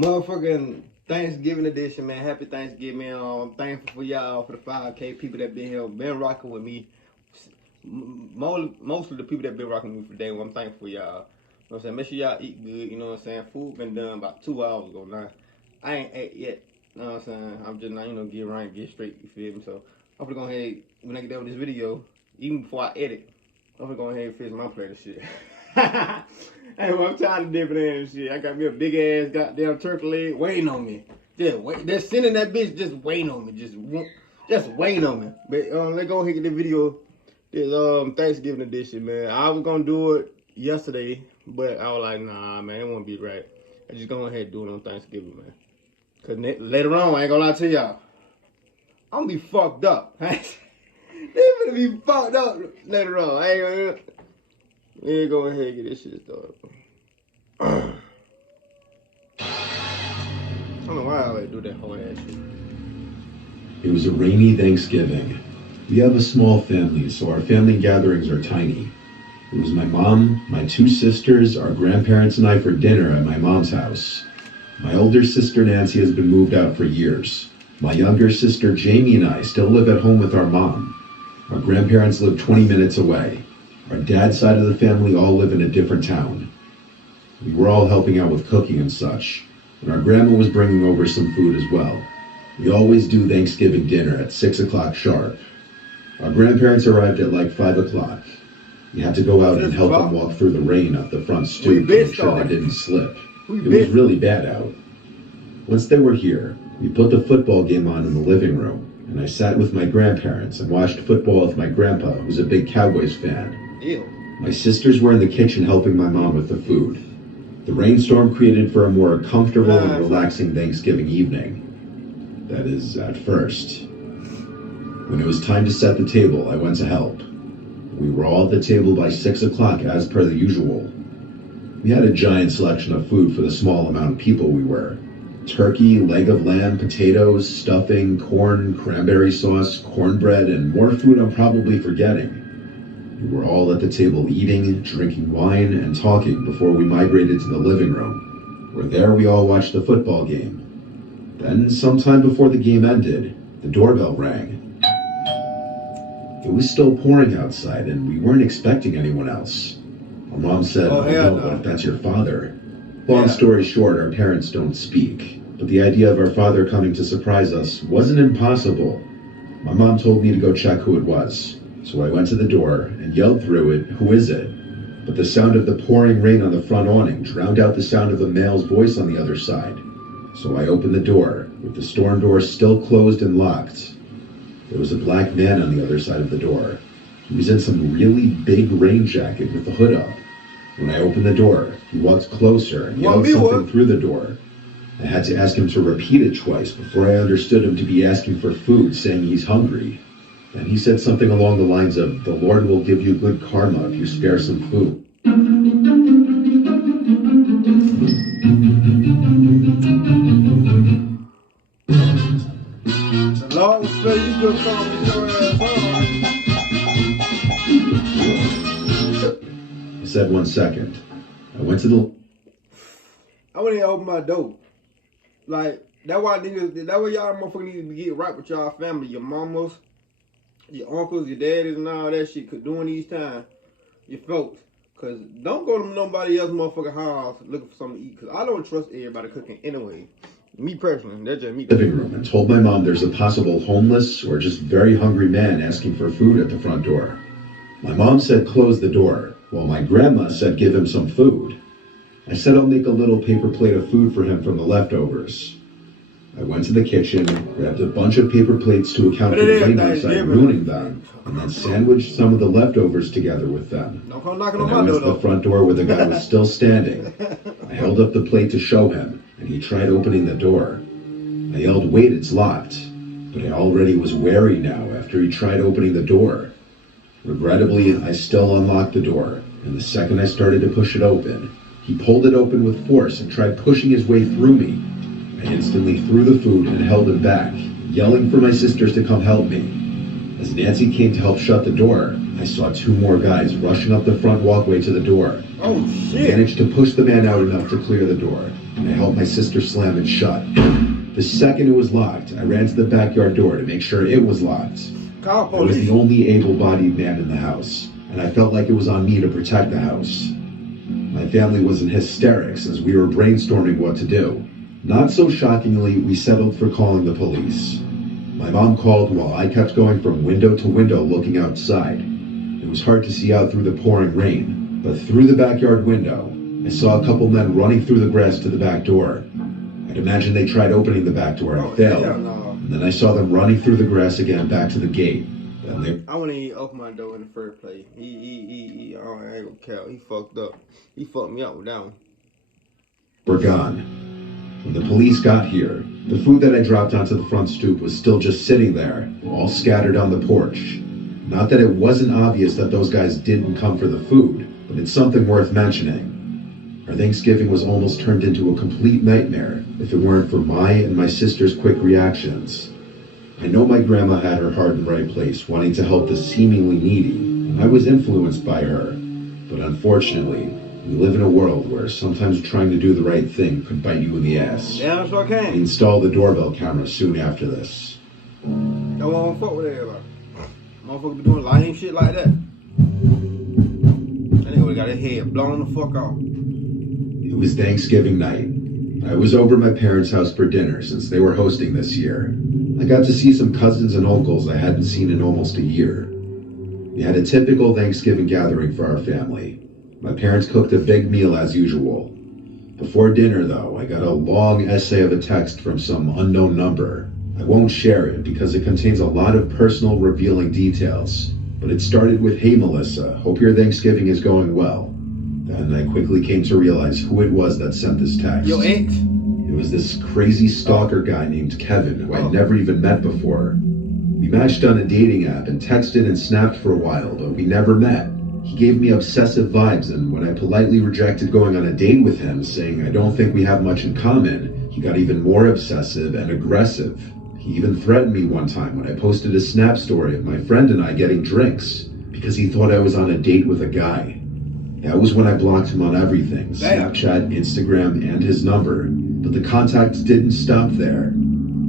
Motherfucking Thanksgiving edition, man. Happy Thanksgiving. I'm thankful for y'all, for the 5K people that been here, been rocking with me. Most of the people that been rocking with me for day one, I'm thankful for y'all. You know what I'm saying? Make sure y'all eat good, you know what I'm saying? Food been done about 2 hours ago now. I ain't ate yet, you know what I'm saying? I'm just not, get right, get straight, you feel me? So, I'm gonna go ahead, when I get done with this video, even before I edit, I'm gonna go ahead and fix my plate of shit. Hey, well, I'm tired of dipping in and shit. I got me a big ass goddamn turkey leg waiting on me. Just wait. They're sending that bitch just waiting on me. Just waiting on me. But let's go ahead and get the video. This Thanksgiving edition, man. I was gonna do it yesterday, but I was like, nah, man, it won't be right. I just go ahead and do it on Thanksgiving, man. Cause later on, I ain't gonna lie to y'all, I'm gonna be fucked up. They gonna be fucked up later on. I ain't gonna. Let me go ahead and get this shit started. I don't know why I like do that whole ass shit. It was a rainy Thanksgiving. We have a small family, so our family gatherings are tiny. It was my mom, my 2 sisters, our grandparents, and I for dinner at my mom's house. My older sister Nancy has been moved out for years. My younger sister Jamie and I still live at home with our mom. Our grandparents live 20 minutes away. Our dad's side of the family all live in a different town. We were all helping out with cooking and such, and our grandma was bringing over some food as well. We always do Thanksgiving dinner at 6 o'clock sharp. Our grandparents arrived at like 5 o'clock. We had to go out and help them walk through the rain up the front stoop to make sure they didn't slip. It was really bad out. Once they were here, we put the football game on in the living room, and I sat with my grandparents and watched football with my grandpa, who's a big Cowboys fan. Ew. My sisters were in the kitchen helping my mom with the food. The rainstorm created for a more comfortable and relaxing Thanksgiving evening. That is, at first. When it was time to set the table, I went to help. We were all at the table by 6 o'clock as per the usual. We had a giant selection of food for the small amount of people we were. Turkey, leg of lamb, potatoes, stuffing, corn, cranberry sauce, cornbread, and more food I'm probably forgetting. We were all at the table eating, drinking wine, and talking before we migrated to the living room, where there we all watched the football game. Then, sometime before the game ended, the doorbell rang. It was still pouring outside, and we weren't expecting anyone else. Our mom said, "Oh no, what if that's your father?" Long story short, our parents don't speak, but the idea of our father coming to surprise us wasn't impossible. My mom told me to go check who it was. So I went to the door and yelled through it, "Who is it?" But the sound of the pouring rain on the front awning drowned out the sound of a male's voice on the other side. So I opened the door, with the storm door still closed and locked. There was a black man on the other side of the door. He was in some really big rain jacket with the hood up. When I opened the door, he walked closer and yelled something through the door. I had to ask him to repeat it twice before I understood him to be asking for food, saying he's hungry. And he said something along the lines of, "The Lord will give you good karma if you spare some food." The Lord will spare you good karma in your ass. I said, "1 second." I went to the... I wouldn't even open my door. Like, that's why y'all motherfuckers need to get right with y'all family, your mamas, your uncles, your daddies, and all that shit. Cause during these times, your folks. Cause don't go to nobody else motherfucking house looking for something to eat. Cause I don't trust everybody cooking anyway. Me personally, that's just me. Living room and told my mom there's a possible homeless or just very hungry man asking for food at the front door. My mom said close the door, while my grandma said give him some food. I said I'll make a little paper plate of food for him from the leftovers. I went to the kitchen, grabbed a bunch of paper plates to account for the rain outside ruining them, and then sandwiched some of the leftovers together with them. Don't come knocking And on I my went door to the front door where the guy was still standing. I held up the plate to show him, and he tried opening the door. I yelled, "Wait, it's locked." But I already was wary now after he tried opening the door. Regrettably, I still unlocked the door, and the second I started to push it open, he pulled it open with force and tried pushing his way through me. I instantly threw the food and held him back, yelling for my sisters to come help me. As Nancy came to help shut the door, I saw 2 more guys rushing up the front walkway to the door. Oh I shit! managed to push the man out enough to clear the door. and I helped my sister slam it shut. The second it was locked, I ran to the backyard door to make sure it was locked. Call I was police. the only able-bodied man in the house, and I felt like it was on me to protect the house. My family was in hysterics as we were brainstorming what to do. Not so shockingly, we settled for calling the police. My mom called while I kept going from window to window looking outside. It was hard to see out through the pouring rain, but through the backyard window, I saw a couple men running through the grass to the back door. I'd imagine they tried opening the back door and it failed. Hell no. And then I saw them running through the grass again back to the gate. Then they I wouldn't even open my door in the first place. I ain't gonna count. He fucked up. He fucked me up with that one. were gone. When the police got here, the food that I dropped onto the front stoop was still just sitting there, all scattered on the porch. Not that it wasn't obvious that those guys didn't come for the food, but it's something worth mentioning. Our Thanksgiving was almost turned into a complete nightmare if it weren't for my and my sister's quick reactions. I know my grandma had her heart in the right place, wanting to help the seemingly needy, and I was influenced by her. But unfortunately, we live in a world where sometimes trying to do the right thing could bite you in the ass. Yeah, that's what I We can. installed the doorbell camera soon after this. That won't fuck with everybody. Motherfucker be doing lame shit like that. That nigga would've got his head blown the fuck off. It was Thanksgiving night. I was over at my parents' house for dinner since they were hosting this year. I got to see some cousins and uncles I hadn't seen in almost a year. We had a typical Thanksgiving gathering for our family. My parents cooked a big meal as usual. Before dinner, though, I got a long essay of a text from some unknown number. I won't share it because it contains a lot of personal, revealing details. But it started with, "Hey Melissa, hope your Thanksgiving is going well." Then I quickly came to realize who it was that sent this text. Your ex? It was this crazy stalker guy named Kevin, who I'd never even met before. We matched on a dating app and texted and snapped for a while, but we never met. He gave me obsessive vibes, and when I politely rejected going on a date with him, saying I don't think we have much in common, he got even more obsessive and aggressive. He even threatened me one time when I posted a snap story of my friend and I getting drinks, because he thought I was on a date with a guy. That was when I blocked him on everything, Damn. Snapchat, Instagram, and his number. But the contacts didn't stop there.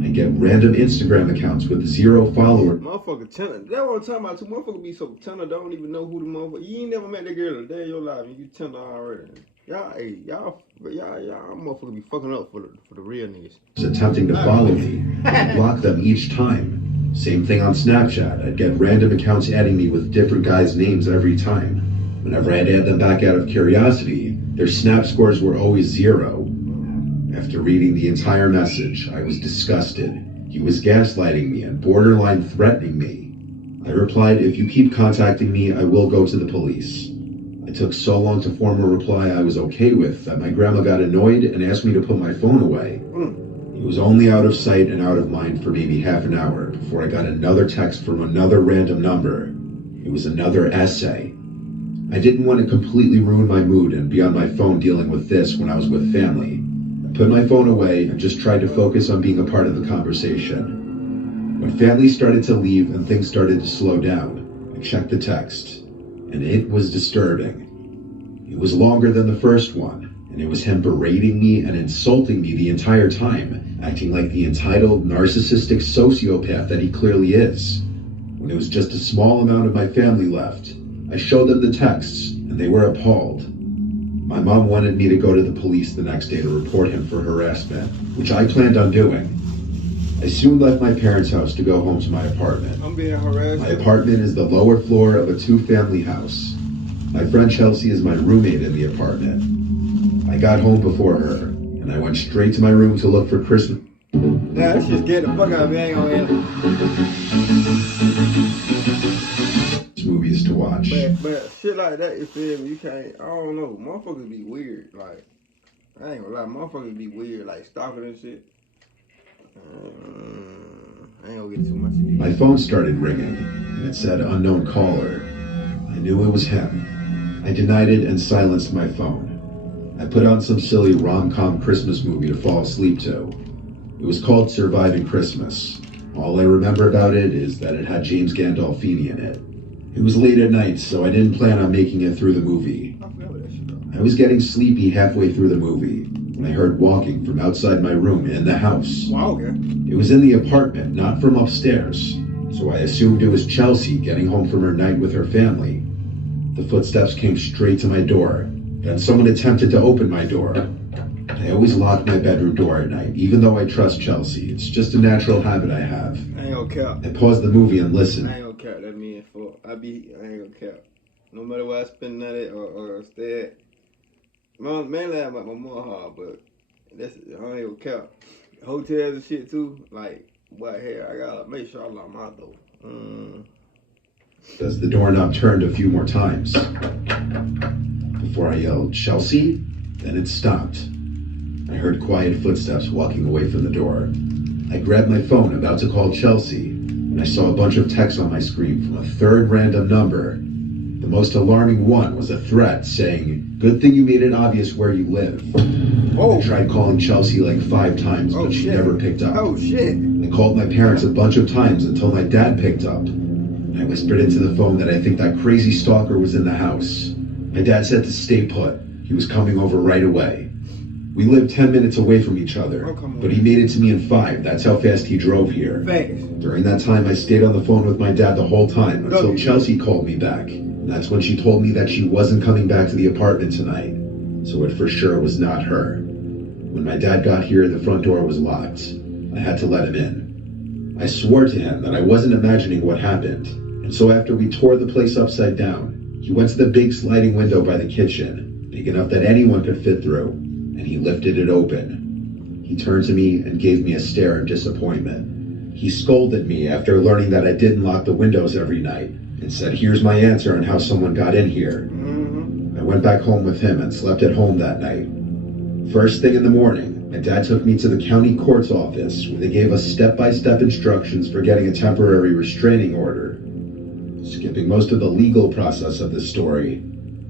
I get random Instagram accounts with 0 followers. Motherfucker tender. That's what I'm talking about too. Motherfucker be so tender, don't even know who the motherfucker. You ain't never met that girl a day in your life and you tender already. Y'all motherfucker be fucking up for the real niggas. Attempting to follow me. I blocked them each time. Same thing on Snapchat. I'd get random accounts adding me with different guys' names every time. Whenever I'd add them back out of curiosity, their snap scores were always 0. After reading the entire message, I was disgusted. He was gaslighting me and borderline threatening me. I replied, "If you keep contacting me, I will go to the police." It took so long to form a reply I was okay with that my grandma got annoyed and asked me to put my phone away. It was only out of sight and out of mind for maybe half an hour before I got another text from another random number. It was another essay. I didn't want to completely ruin my mood and be on my phone dealing with this when I was with family. I put my phone away and just tried to focus on being a part of the conversation. When family started to leave and things started to slow down, I checked the text, and it was disturbing. It was longer than the first one, and it was him berating me and insulting me the entire time, acting like the entitled, narcissistic sociopath that he clearly is. When it was just a small amount of my family left, I showed them the texts, and they were appalled. My mom wanted me to go to the police the next day to report him for harassment, which I planned on doing. I soon left my parents' house to go home to my apartment. I'm being harassed. My apartment is the lower floor of a 2-family house. My friend Chelsea is my roommate in the apartment. I got home before her, and I went straight to my room to look for Christmas Nah, that shit scared the fuck out of me. I ain't gonna end movies to watch. But shit like that, you feel me? You can't, I don't know. Motherfuckers be weird. Like, I ain't gonna lie, motherfuckers be weird, like stalking and shit. I ain't gonna get too much of you. My phone started ringing, and it said unknown caller. I knew it was him. I denied it and silenced my phone. I put on some silly rom-com Christmas movie to fall asleep to. It was called Surviving Christmas. All I remember about it is that it had James Gandolfini in it. It was late at night, so I didn't plan on making it through the movie. I forgot what that shit was. I was getting sleepy halfway through the movie, when I heard walking from outside my room in the house. Wow, okay. It was in the apartment, not from upstairs, so I assumed it was Chelsea getting home from her night with her family. The footsteps came straight to my door. Then someone attempted to open my door. I always lock my bedroom door at night, even though I trust Chelsea. It's just a natural habit I have. I ain't gonna cap. I paused the movie and listened. I ain't gonna cap. That mean for I ain't gonna cap. No matter where I spend that or stay at. Mainly I'm at my mom hard, but that's I ain't gonna cap. Hotels and shit too. Like, what here? I gotta make sure I lock my door. As the doorknob turned a few more times. Before I yelled, "Chelsea?" Then it stopped. I heard quiet footsteps walking away from the door. I grabbed my phone, about to call Chelsea, and I saw a bunch of texts on my screen from a third random number. The most alarming one was a threat saying, "Good thing you made it obvious where you live." Oh. I tried calling Chelsea like 5 times, but she never picked up. Oh shit. I called my parents a bunch of times until my dad picked up. I whispered into the phone that I think that crazy stalker was in the house. My dad said to stay put. He was coming over right away. We lived 10 minutes away from each other, but he made it to me in 5. That's how fast he drove here. Thanks. During that time, I stayed on the phone with my dad the whole time until Chelsea called me back. And that's when she told me that she wasn't coming back to the apartment tonight, so it for sure was not her. When my dad got here, the front door was locked. I had to let him in. I swore to him that I wasn't imagining what happened, and so after we tore the place upside down, he went to the big sliding window by the kitchen, big enough that anyone could fit through, and he lifted it open. He turned to me and gave me a stare of disappointment. He scolded me after learning that I didn't lock the windows every night, and said, "Here's my answer on how someone got in here." I went back home with him and slept at home that night. First thing in the morning, my dad took me to the county court's office where they gave us step-by-step instructions for getting a temporary restraining order. Skipping most of the legal process of this story,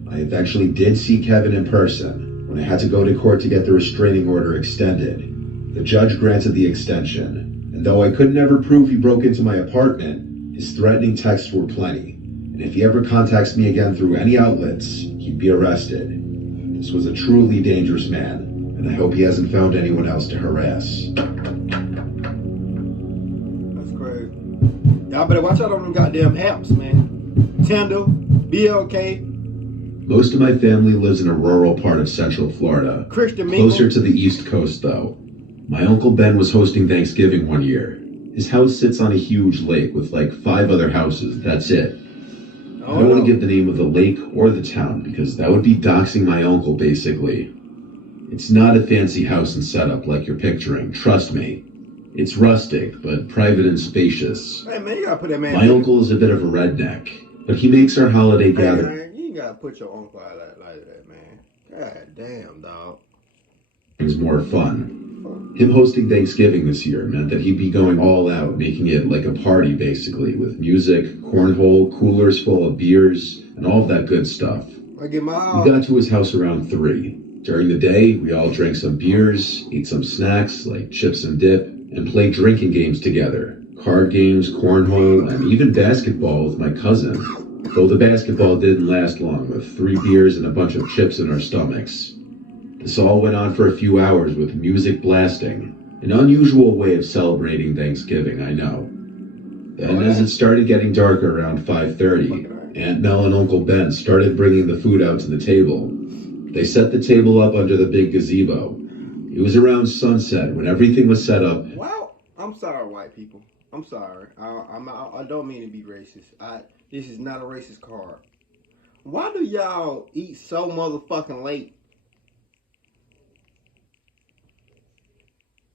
I eventually did see Kevin in person when I had to go to court to get the restraining order extended. The judge granted the extension, and though I could never prove he broke into my apartment, his threatening texts were plenty, and if he ever contacts me again through any outlets, he'd be arrested. This was a truly dangerous man, and I hope he hasn't found anyone else to harass. That's crazy. Y'all better watch out on them goddamn apps, man. Tinder, BLK, Most of my family lives in a rural part of Central Florida, Christian Mingle. closer to the East Coast though. My Uncle Ben was hosting Thanksgiving one year. His house sits on a huge lake with like 5 other houses, that's it. I don't want to give the name of the lake or the town because that would be doxing my uncle basically. It's not a fancy house and setup like you're picturing, trust me. It's rustic, but private and spacious. Hey man, you gotta put that man. My uncle is a bit of a redneck, but he makes our holiday gatherings Man, you ain't gotta put your uncle out like that, man. God damn, dog. more fun. Him hosting Thanksgiving this year meant that he'd be going all out, making it like a party basically, with music, cornhole, coolers full of beers, and all of that good stuff. I get my We got to his house around 3. During the day, we all drank some beers, ate some snacks like chips and dip, and played drinking games together. Card games, cornhole, and even basketball with my cousin. Though the basketball didn't last long, with 3 beers and a bunch of chips in our stomachs. This all went on for a few hours with music blasting. An unusual way of celebrating Thanksgiving, I know. Then as it started getting darker around 5:30, Aunt Mel and Uncle Ben started bringing the food out to the table. They set the table up under the big gazebo. It was around sunset when everything was set up. Well, I'm sorry, white people. I'm sorry. I don't mean to be racist. This is not a racist card. Why do y'all eat so motherfucking late?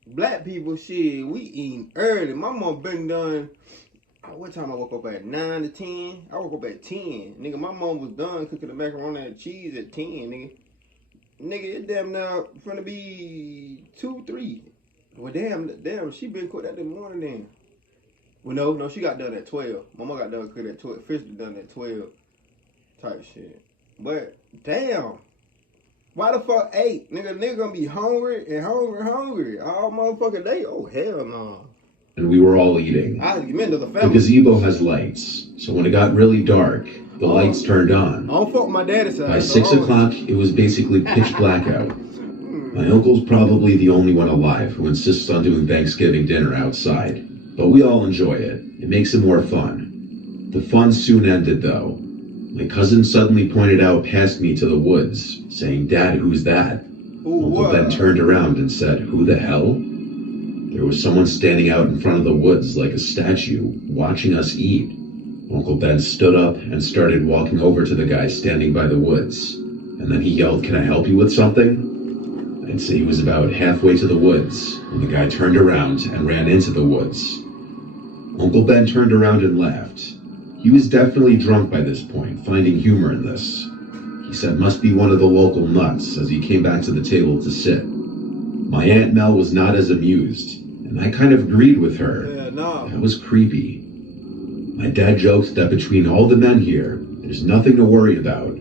Black people, shit, we eating early. My mom been done. What time I woke up at? 9 to 10? I woke up at 10. Nigga, my mom was done cooking the macaroni and cheese at 10, nigga. Nigga, it damn now finna be 2, 3. Well, damn, she been cooked that in the morning then. Well, no, she got done at 12. Mama got done cooked at 12. Fish done at 12. Type shit. But, damn. Why the fuck 8? Nigga gonna be hungry all motherfucking day. Oh, hell no. And we were all eating. I meant to the The family. gazebo has lights, so when it got really dark, the lights turned I on. don't fuck with my daddy's side. By 6 o'clock, it was basically pitch black out. My uncle's probably the only one alive who insists on doing Thanksgiving dinner outside, but we all enjoy it. It makes it more fun. The fun soon ended, though. My cousin suddenly pointed out past me to the woods, saying, "Dad, who's that?" Uncle Ben turned around and said, "Who the hell?" There was someone standing out in front of the woods like a statue, watching us eat. Uncle Ben stood up and started walking over to the guy standing by the woods, and then he yelled, "Can I help you with something?" I'd say he was about halfway to the woods when the guy turned around and ran into the woods. Uncle Ben turned around and laughed. He was definitely drunk by this point, finding humor in this. He said must be one of the local nuts as he came back to the table to sit. My Aunt Mel was not as amused, and I kind of agreed with her. Yeah, no. That was creepy. My dad joked that between all the men here, there's nothing to worry about.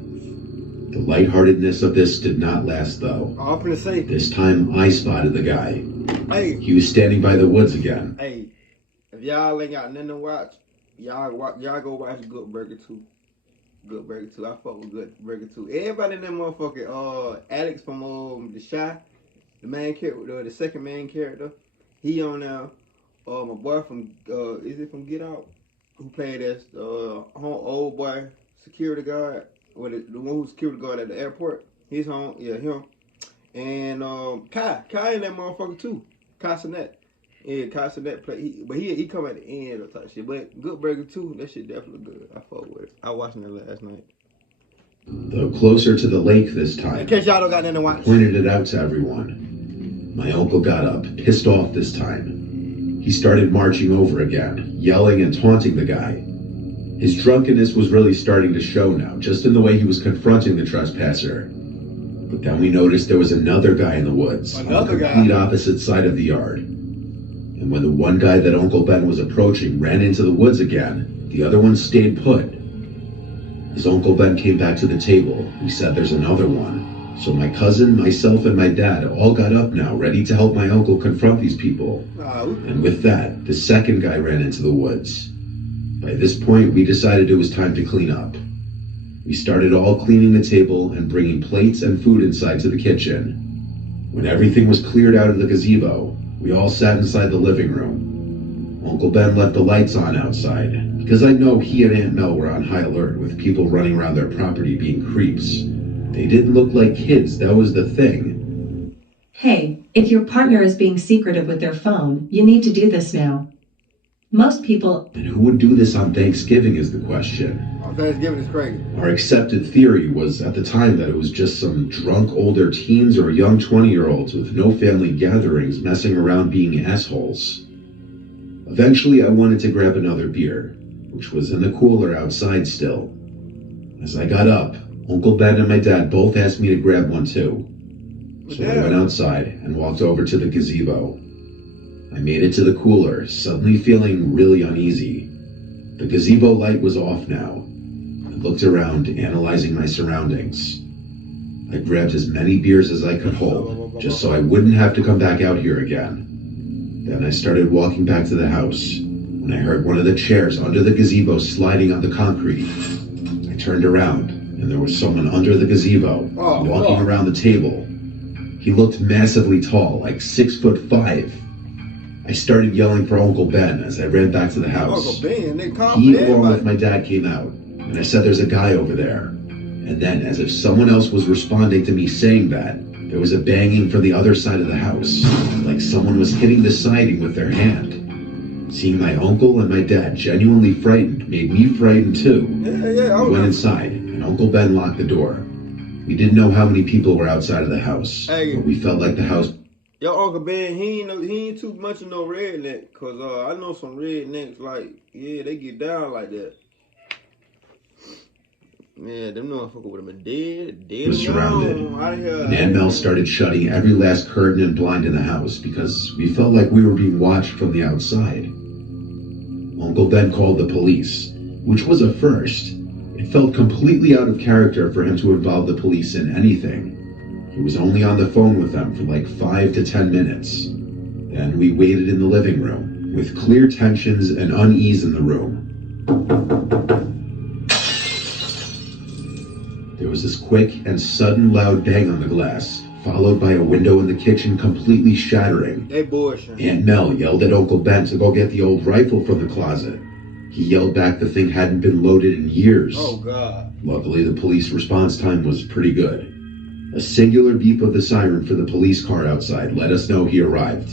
The lightheartedness of this did not last, though. I'm finna say, This time, I spotted the guy. hey, He was standing by the woods again. hey, if y'all ain't got nothing to watch, y'all go watch Good Burger 2. Good Burger 2. I fuck with Good Burger 2. Everybody in that motherfucking Alex from The Shy, the main character, the second main character, he on there. My boy from is it from Get Out? Who played as old boy security guard, or the one who's security guard at the airport. He's home, yeah, him. And Kai in that motherfucker too. Kai Cenat. Yeah, Kai Cenat play, but he come at the end of type shit. But Good Burger 2, that shit definitely good. I fuck with it. I watched it last night. Though closer to the lake this time, In case y'all don't got nothing to watch. pointed it out to everyone. My uncle got up, pissed off this time. He started marching over again, yelling and taunting the guy. His drunkenness was really starting to show now, just in the way he was confronting the trespasser. But then we noticed there was another guy in the woods, on the complete opposite side of the yard. And when the one guy that Uncle Ben was approaching ran into the woods again, the other one stayed put. As Uncle Ben came back to the table, he said there's another one. So my cousin, myself, and my dad all got up now, ready to help my uncle confront these people. And with that, the second guy ran into the woods. By this point, we decided it was time to clean up. We started all cleaning the table and bringing plates and food inside to the kitchen. When everything was cleared out of the gazebo, we all sat inside the living room. Uncle Ben left the lights on outside, because I know he and Aunt Mel were on high alert with people running around their property being creeps. They didn't look like kids, that was the thing. Hey, if your partner is being secretive with their phone, you need to do this now. Most people... And who would do this on Thanksgiving is the question. Thanksgiving is crazy. Our accepted theory was at the time that it was just some drunk older teens or young 20-year-olds with no family gatherings messing around being assholes. Eventually, I wanted to grab another beer, which was in the cooler outside still. As I got up, Uncle Ben and my dad both asked me to grab one too. So I went outside and walked over to the gazebo. I made it to the cooler, suddenly feeling really uneasy. The gazebo light was off now. I looked around, analyzing my surroundings. I grabbed as many beers as I could hold, just so I wouldn't have to come back out here again. Then I started walking back to the house, when I heard one of the chairs under the gazebo sliding on the concrete. I turned around, and there was someone under the gazebo, walking around the table. He looked massively tall, like 6'5". I started yelling for Uncle Ben as I ran back to the house. Uncle Ben, He, along with my dad, came out, and I said there's a guy over there. And then, as if someone else was responding to me saying that, there was a banging from the other side of the house, like someone was hitting the siding with their hand. Seeing my uncle and my dad genuinely frightened made me frightened too. We went inside, and Uncle Ben locked the door. We didn't know how many people were outside of the house, but we felt like the house... Yo, Uncle Ben, he ain't too much of no redneck, cause I know some rednecks, like, yeah, they get down like that. Yeah, them motherfuckers would have been dead was surrounded. And Aunt Mel started shutting every last curtain and blind in the house because we felt like we were being watched from the outside. Uncle Ben called the police, which was a first. It felt completely out of character for him to involve the police in anything. He was only on the phone with them for like 5 to 10 minutes. Then we waited in the living room, with clear tensions and unease in the room. There was this quick and sudden loud bang on the glass, followed by a window in the kitchen completely shattering. They bullshit. Aunt Mel yelled at Uncle Ben to go get the old rifle from the closet. He yelled back the thing hadn't been loaded in years. Oh, God. Luckily, the police response time was pretty good. A singular beep of the siren for the police car outside let us know he arrived.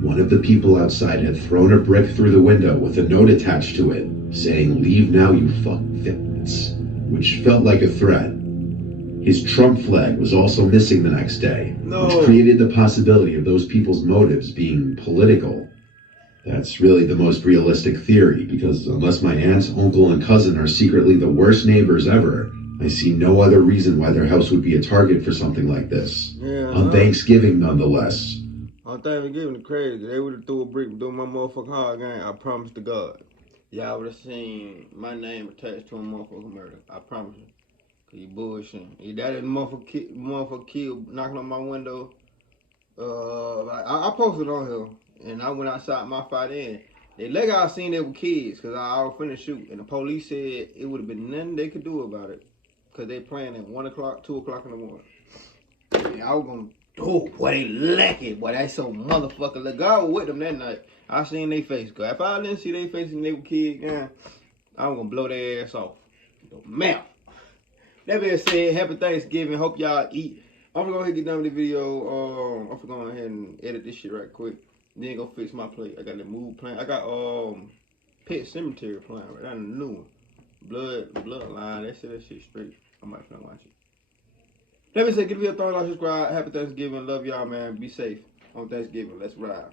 One of the people outside had thrown a brick through the window with a note attached to it, saying, "Leave now, you fuck fits," which felt like a threat. His Trump flag was also missing the next day, No. which created the possibility of those people's motives being political. That's really the most realistic theory, because unless my aunt, uncle, and cousin are secretly the worst neighbors ever, I see no other reason why their house would be a target for something like this. Yeah. On Thanksgiving, nonetheless. On Thanksgiving, crazy. They would have threw a brick through my motherfucking hard game. I promise to God. Y'all would have seen my name attached to a motherfucking murder. I promise you. Cause you bullshitting. Your daddy motherfucker kid knocking on my window. I posted on here, and I went outside my fight in. They let I seen they were kids, cause I was finna shoot, and the police said it would have been nothing they could do about it, cause they playing at 1 o'clock, 2 o'clock in the morning. And I was gonna, oh boy, they lucky, boy, they so motherfucker. Look, God was with them that night. I seen they face, cause if I didn't see they face and they were kids, man, I was gonna blow their ass off. Man. That being said, happy Thanksgiving. Hope y'all eat. I'm gonna go ahead and get done with the video. I'm gonna go ahead and edit this shit right quick. Then go fix my plate. I got the move plan. I got Pet Cemetery playing right. That's a new one. Bloodline. That shit straight. I might finna watch it. Let me say, give me a thumbs up, subscribe. Happy Thanksgiving. Love y'all, man. Be safe on Thanksgiving. Let's ride.